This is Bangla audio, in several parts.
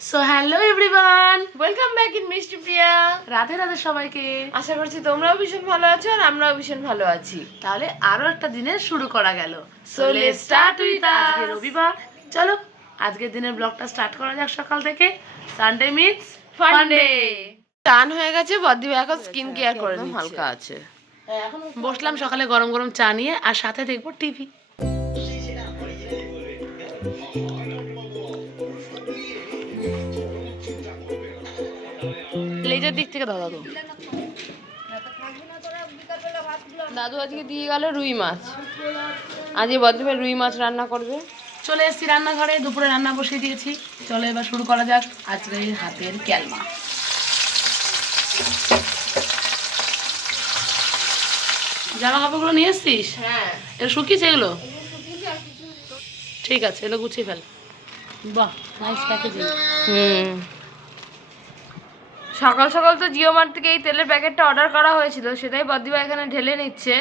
So hello everyone, welcome back in মিষ্টি প্রিয়া। রাধে রাধে সবাইকে। আশা করছি তোমরাও ভীষণ ভালো আছো আর আমরাও ভীষণ ভালো আছি। তাহলে আরো একটা দিনের শুরু করা গেল। So let's start with আজকে us. রবিবার, চলো আজকের দিনের ব্লগটা স্টার্ট করা যাক সকাল থেকে। সানডে মিটস ফান্ডে টান হয়ে গেছে, বদ্দি ভাই এখন স্কিন কেয়ার করে একদম নিচ্ছে। হালকা আছে। এখন বসলাম সকালে গরম গরম চা নিয়ে, আর সাথে দেখবো টিভি। লেজের দিক থেকে দাদা তো দাদু আজকে দিয়ে গেল রুই মাছ। আজকে বদ্দি ভাই রুই মাছ রান্না করবে। চলে এসেছি রান্নাঘরে, দুপুরে রান্না বসিয়ে দিয়েছি। চলো এবার শুরু করা যাক আজকের হাতের ক্যালমা। জামা কাপড়গুলো নিয়ে এসছিস? হ্যাঁ, এগুলো শুকিয়েছে এগুলো? ঠিক আছে, এগুলো গুছিয়ে ফেল। বাহ, নাইস প্যাকেজিং। সকাল সকাল তো জিও মার্ট থেকে এই তেলের প্যাকেটটা অর্ডার করা হয়েছিল, সেটাই বদ্দি ভাই এখানে ঢেলে নিচ্ছে।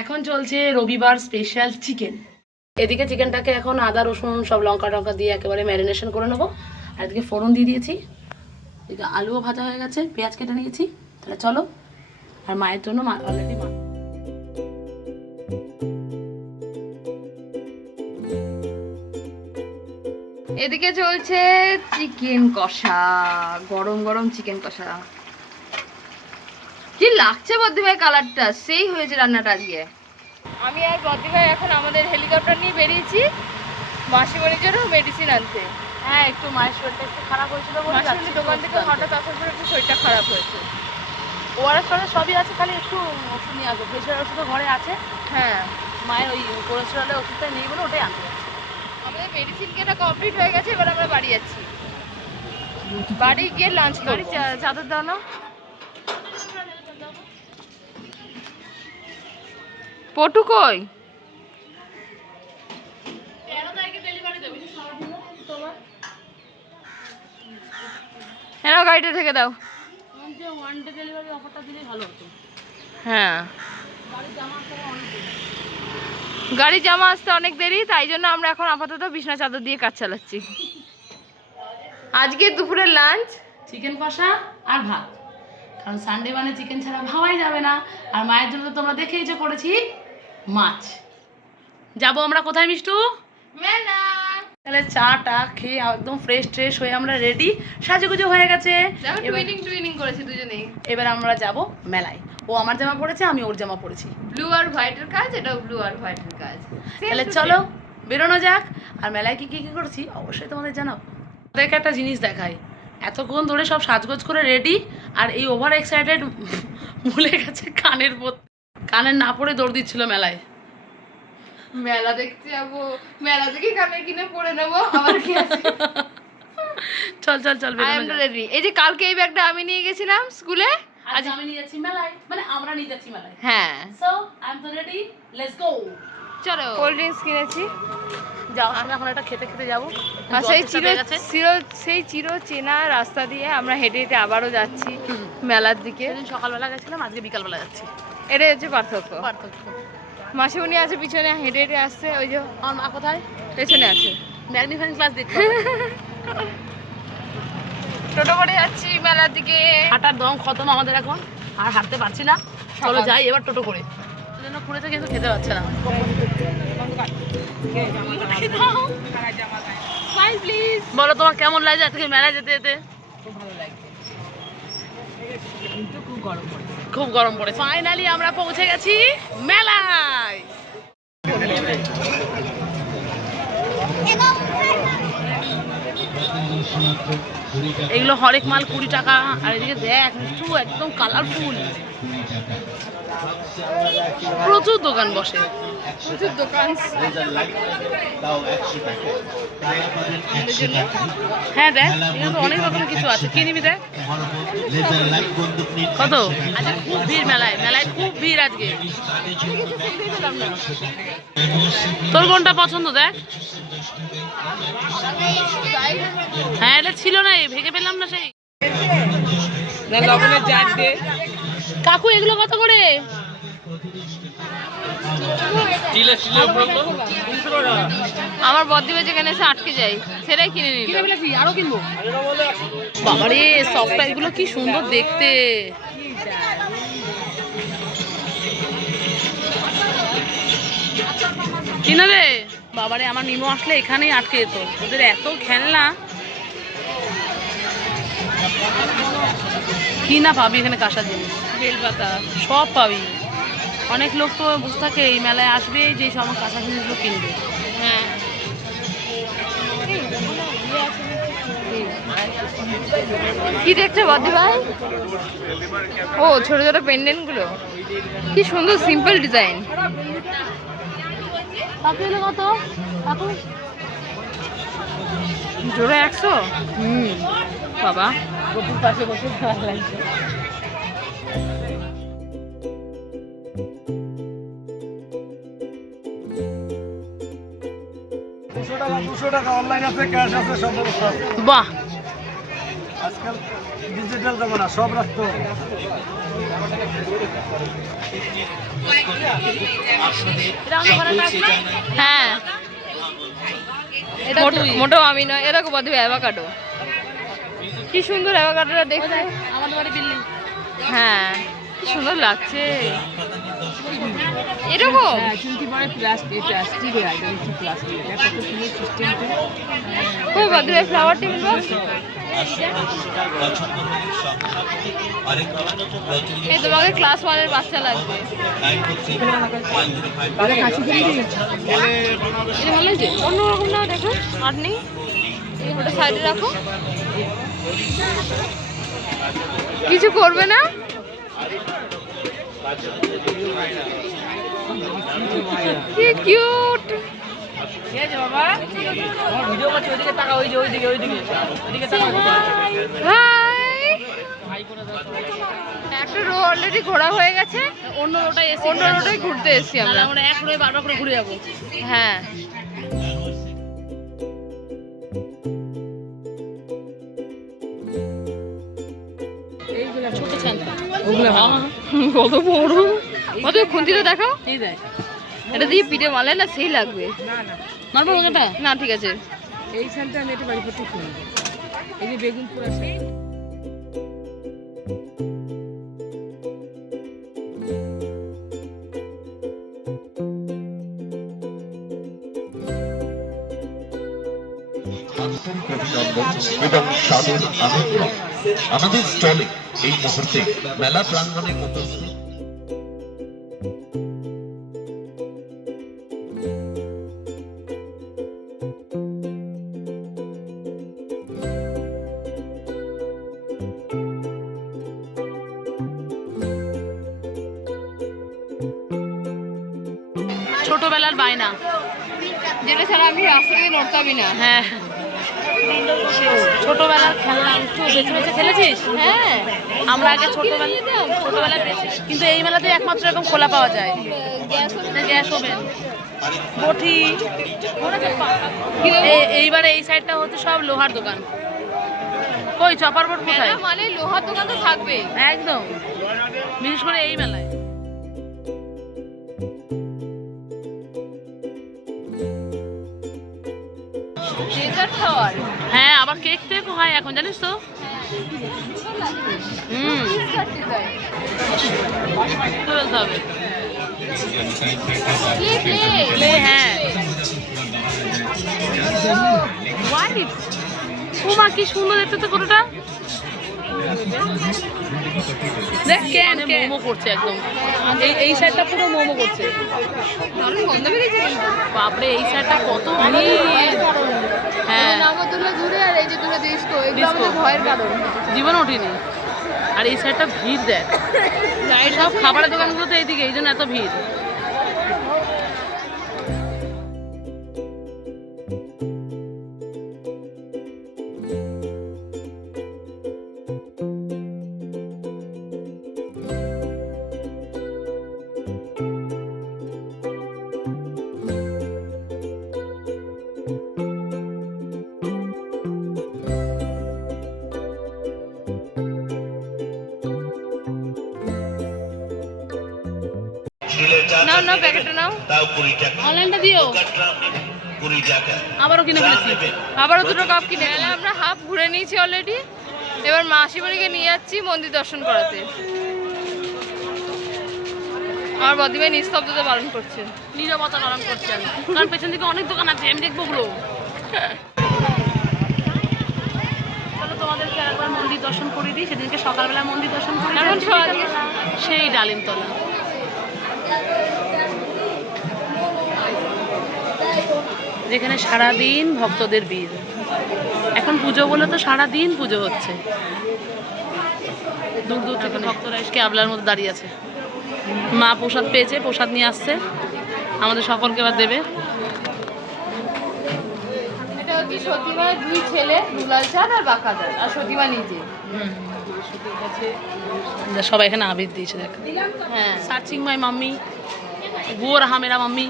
এখন চলছে রবিবার স্পেশাল চিকেন। এদিকে চিকেনটাকে এখন আদা রসুন সব লঙ্কা টঙ্কা দিয়ে একেবারে ম্যারিনেশন করে নেবো। আর এদিকে ফোড়ন দিয়ে দিয়েছি, এদিকে আলুও ভাজা হয়ে গেছে, পেঁয়াজ কেটে নিয়েছি। তাহলে চলো, আর মায়ের জন্য অলরেডি এদিকে চলছে চিকেন কষা, গরম গরম চিকেন কষা। কি লাগছে বদ্দি ভাই, কালারটা সেই হয়েছে রান্নাটা আজকে। আমি আর বদ্দি ভাই এখন আমাদের হেলিকপ্টার নিয়ে বেরিয়েছি মাসিমণির জন্য মেডিসিন আনতে। হ্যাঁ, একটু মায়ের শরীরটা একটু খারাপ হয়েছিল বলে মাসিমণির দোকান থেকে হঠাৎ আসার পরে একটু শরীরটা খারাপ হয়েছে। ওআরএস সবই আছে, খালি একটু ওষুধ নিয়ে আসবো। প্রেশারের ওষুধও ঘরে আছে। হ্যাঁ, মায়ের ওই কোলেস্টেরলের ওষুধটা নেই বলে ওটাই আনতে যাচ্ছি। আমাদের মেডিসিন কেনা কমপ্লিট হয়ে গেছে, এবার আমরা বাড়ি যাচ্ছি। বাড়ি গিয়ে লাঞ্চ করি। চাদর দাও না, পটু কই? হ্যাঁ, গাড়িটা থেকে দাও। ওয়ান ডে ডেলিভারি অফারটা দিলেই ভালো হতো। হ্যাঁ, গাড়ি জামা আসতে অনেক দেরি, তাই জন্য আমরা এখন আপাতত বিছনা চাদর দিয়ে কাজ চালাচ্ছি। আজকে দুপুরের লাঞ্চ চিকেন কষা আর ভাত, কারণ সানডে মানে চিকেন ছাড়া ভাবাই যাবে না। আর মায়ের জন্য তো তোমরা দেখেই যে করেছি মাছ। যাবো আমরা কোথায় মিষ্টু? মেলা। তাহলে চাটা খেয়ে একদম ফ্রেশ ট্রেশ হয়ে আমরা রেডি, সাজুগুজু হয়ে গেছে। টুইনিং করেছি দুজনেই। এবার আমরা যাব মেলায়। ও আমার জামা পরেছে, আমি ওর জামা পরেছি। ব্লু আর হোয়াইটের কাজ, এটাও ব্লু আর হোয়াইটের কাজ। তাহলে চলো বেরোনো যাক। আর মেলায় কি কি করেছি অবশ্যই তোমাদের জানাবো। ওদেরকে একটা জিনিস দেখাই, এতক্ষণ ধরে সব সাজগোজ করে রেডি, আর এই ওভার এক্সাইটেড ভুলে গেছে কানের না পরে দৌড় দিচ্ছিল মেলায়। মেলা দেখতে যাবো, মেলা থেকে কানের কিনে পরে নেবো, আবার কি আছে। চল চল চল, আই এম রেডি। এই যে কালকে এই ব্যাগটা আমি নিয়ে গেছিলাম স্কুলে, আজ আমি নিয়ে যাচ্ছি মেলায়, মানে আমরা নিয়ে যাচ্ছি মেলায়। হ্যাঁ সো আই এম তো রেডি, লেটস গো। চলো। কোল্ড ড্রিঙ্কস কিনেছি, যাও আমরা এখন একটা খেতে খেতে যাবো। আর সেই চির চেনা রাস্তা দিয়ে আমরা হেঁটে হেঁটে আবারও যাচ্ছি মেলার দিকে। সেদিন সকালবেলা গেছিলাম, আজকে বিকালবেলা যাচ্ছি। এটাই হচ্ছে পার্থক্য। পার্থক্য। মাসিমণি আছে পিছনে, হেঁটে হেঁটে আসছে। ওই যে আমার মা কোথায়? পেছনে আছে, ম্যাগনিফাইং ক্লাস দেখতে হবে। টোটো করে যাচ্ছি মেলার দিকে। হাঁটার দম খতম আমাদের এখন, আর হাঁটতে পারছি না। চলো যাই এবার টোটো করে। জন্য খুঁড়েছে কিন্তু খেতে পাচ্ছে না। বলো তোমার কেমন লাগছে আজকে মেলায় যেতে যেতে? খুব গরম পড়ে। ফাইনালি আমরা পৌঁছে গেছি মেলায়। এগুলো হরেক মাল 20 টাকা। আর এদিকে দেখ একটু একদম কালারফুল, প্রচুর দোকান বসে, প্রচুর দোকান। হ্যাঁ দেখ এখানে তো অনেক রকমের কিছু আছে, কি নিবি দেখ কত। আজকে খুব ভিড় মেলায়, মেলায় খুব ভিড় আজকে। তোর কোনটা পছন্দ দেখ? হ্যাঁ এটা ছিল না, ভেঙে পেলাম না সেই। কাকু এগুলো কত করে? আমার বদ্দিবে যেখানে এসে আটকে যাই সেটাই কিনে নিল। আরো কিনবো। বাবারে সফট এগুলো কি সুন্দর দেখতে। কিনা রে বাবারে, আমার মিমো আসলে এখানেই আটকে যেত, ওদের এত খেলনা। কি না পাবি এখানে কাঁসার জিনিস, বেলপাতা সব পাবি। অনেক লোক তো বসে থাকে এই মেলায় আসবে যে সব কাঁসার জিনিসগুলো কিনবে। হ্যাঁ কি দেখছো বদ্দি ভাই? ও ছোট ছোট পেন্ডেন্ট গুলো কি সুন্দর, সিম্পল ডিজাইন। কত জোড়া 100? বাবা পাশে বসে ভালো লাগছে। অনলাইন আছে, ক্যাশ আছে, সব ব্যবস্থা আছে। বাহ, আজকাল ডিজিটাল জামানা, সব রাখতে হবে। হ্যাঁ এটা মোটেও আমি নয়, এরকম বদ্দি ভাই অ্যাভোকাডো কি সুন্দর, অ্যাভোকাডোটা দেখতে আমাদের বাড়ি বিল্ডিং। হ্যাঁ কি সুন্দর লাগছে এরকম। ও বদ্দি ভাই ফ্লাওয়ার টেবিল বক্স, এই তোমাকে ক্লাস 1 এর বাচ্চা লাগবে। এটা ভালো লাগছে, অন্যরকম না দেখো, আর নেই ওটা সাইডে রাখো, কিছু করবে না। কি কিউট। একটা রো অলরেডি ঘোরা হয়ে গেছে, অন্য রোটাই এসে অন্য রোটাই ঘুরতে এসেছি আমরা। আমরা এক রোয়ে বারবার করে ঘুরে যাবো। হ্যাঁ ছোট ছানটা কত বড়, কত খুন্তিটা দেখাও। এই দেখ, এটা দিয়ে পিঠে মালে না সেই লাগবে। মারবো ওটা না ঠিক আছে, এই ছানটা আমি একটু বাড়ি করতে শুনি। এই যে বেগুন পোড়া শাক। আন্তরিক অভিনন্দন এবং সাদর আমন্ত্রণ আমাদের স্টলে এই মুহূর্তে মেলা প্রাঙ্গণে উপস্থিত। ছোটবেলার বায়না, যেটা ছাড়া আমি রাস্তা দিয়ে নড়তামই না। হ্যাঁ ছোটবেলার খেলনা একটু বেছে বেছে খেলেছিস? হ্যাঁ আমরা আগে ছোটবেলায় পেয়েছি, কিন্তু এই মেলাতে একমাত্র এরকম খোলা পাওয়া যায়। গ্যাস ওভেন, বটি। এইবারে এই সাইডটা হচ্ছে সব লোহার দোকান। কই চপার বোর্ড কোথায়? মানে লোহার দোকান তো থাকবে একদম, বিশেষ করে এই মেলায়। ডেজার্ট খাওয়ার। হ্যাঁ, আবার কেক টেক হয় এখন, জানিস তো। বলতে হবে হ্যাঁ। হোয়াইট, ওমা কি সুন্দর দেখতে তো কোনটা। দেখ কেন মোমো করছে একদম, এই সাইডটা পুরো মোমো করছে। বাপরে এই সাইডটা কত ভিড়। হ্যাঁ নাগরদোলা দূরে আর এই যে দূরে ডিস্কো, এগুলো আমাদের ভয়ের কারণ। জীবন ওঠেনি। আর এই সাইডটা ভিড় দেখ, সব খাবারের দোকানগুলোতে এইদিকে, এই জন্য এত ভিড়। নাও নাও প্যাকেটটা নাও। অনলাইনটা দিও। আবারও কিনে ফেলেছি। আবারও দুটো কাপ কিনে মেলা আমরা হাফ ঘুরে নিয়েছি অলরেডি। এবার মাসিমণিকে নিয়ে যাচ্ছি মন্দির দর্শন করাতে। আমার বদিভাই নিস্তব্ধতা পালন করছে, নীরবতা পালন করছেন, কারণ পেছন দিকে অনেক দোকান আছে, আমি দেখবো ওগুলো। চলো তোমাদেরকে একবার মন্দির দর্শন করে দিই। সেদিনকে সকালবেলা মন্দির দর্শন করে এখন সেই ডালিমতলা। যেখানে সারাদিন ভক্তদের ভিড়। এখন পুজো বলে তো সারাদিন পুজো হচ্ছে। দূর দূর থেকে ভক্তরা এসে ক্যাবলার মধ্যে দাঁড়িয়ে আছে। মা প্রসাদ পেয়েছে, প্রসাদ নিয়ে আসছে, আমাদের সকলকে এবার দেবে। এটা হচ্ছে সতীমার দুই ছেলে, দুলাল চাঁদ আর বাঁকা চাঁদ, আর সতীমা নিজে। সবাই এখানে আবির দিয়েছে, দেখ। হ্যাঁ, সার্চিং মাই মাম্মি, গো রাহা মেরা মাম্মি।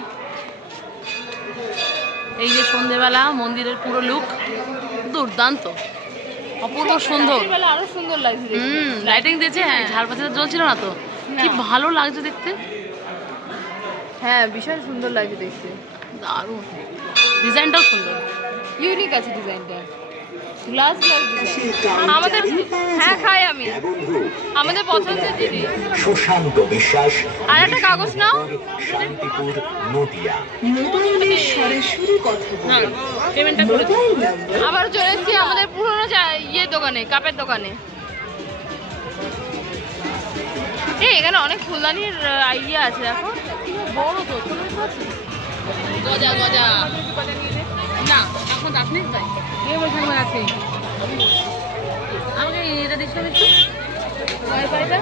এই যে সন্ধেবেলা মন্দিরের পুরো লুক দুর্দান্ত, অপূর্ব সুন্দর। বেলা আরো সুন্দর লাগছে দেখতে। লাইটিং দিয়েছে, হ্যাঁ, ঝাড়বাতি জ্বলছিল না তো, কি ভালো লাগছে দেখতে। হ্যাঁ, ভীষণ সুন্দর লাগছে দেখতে, দারুণ, ডিজাইনটাও সুন্দর, ইউনিক আছে ডিজাইনটা, গ্লাস গ্লাস ডিজাইন। আমাদের, হ্যাঁ খাই আমি, আমাদের পছন্দের জিনিস। সুশান্ত বিশ্বাস, আর একটা কাগজ নাও। শান্তিপুর, নদিয়া। হ্যাঁ, পেমেন্টটা করে দিই। আবার চলে এসেছি আমাদের পুরোনো ইয়ে দোকানে, কাপের দোকানে। এই এখানে অনেক ফুলদানির আইডিয়া আছে, দেখো। বড় তো, গজা গজা না, এখন রাখনি তাই ওইখানে আছে। আমাকে এটা দিচ্ছি একটু ওয়াইফাইটা।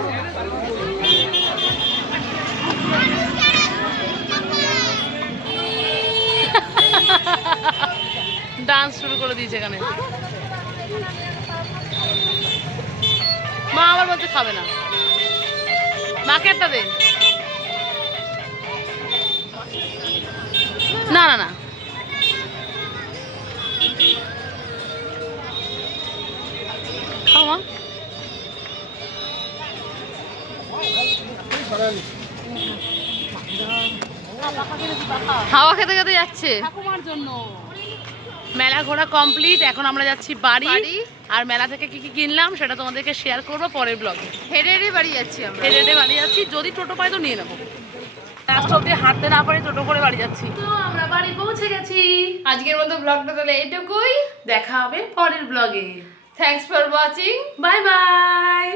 ডান্স শুরু করে দিয়েছে এখানে। মা আবার বলছে খাবে না, মাকে একটা দে। না না না, খাও মা। হাওয়া খেতে খেতে যাচ্ছে। ঠাকুমার জন্য মেলা ঘোরা কমপ্লিট। এখন আমরা যাচ্ছি বাড়ি। আর মেলা থেকে কি কি কিনলাম সেটা তোমাদেরকে শেয়ার করবো পরের ব্লগে। হেঁটে হেঁটে বাড়ি যাচ্ছি আমরা। হেঁটে হেঁটে বাড়ি যাচ্ছি, যদি টোটো পাই তো নিয়ে নেবো। লাস্ট অব্দি হাঁটতে না পারি, টোটো করে বাড়ি যাচ্ছি। তো আমরা বাড়ি পৌঁছে গেছি। আজকের মতো ব্লগটা তাহলে এইটুকুই। দেখা হবে পরের ব্লগে। Thanks for watching. Bye bye.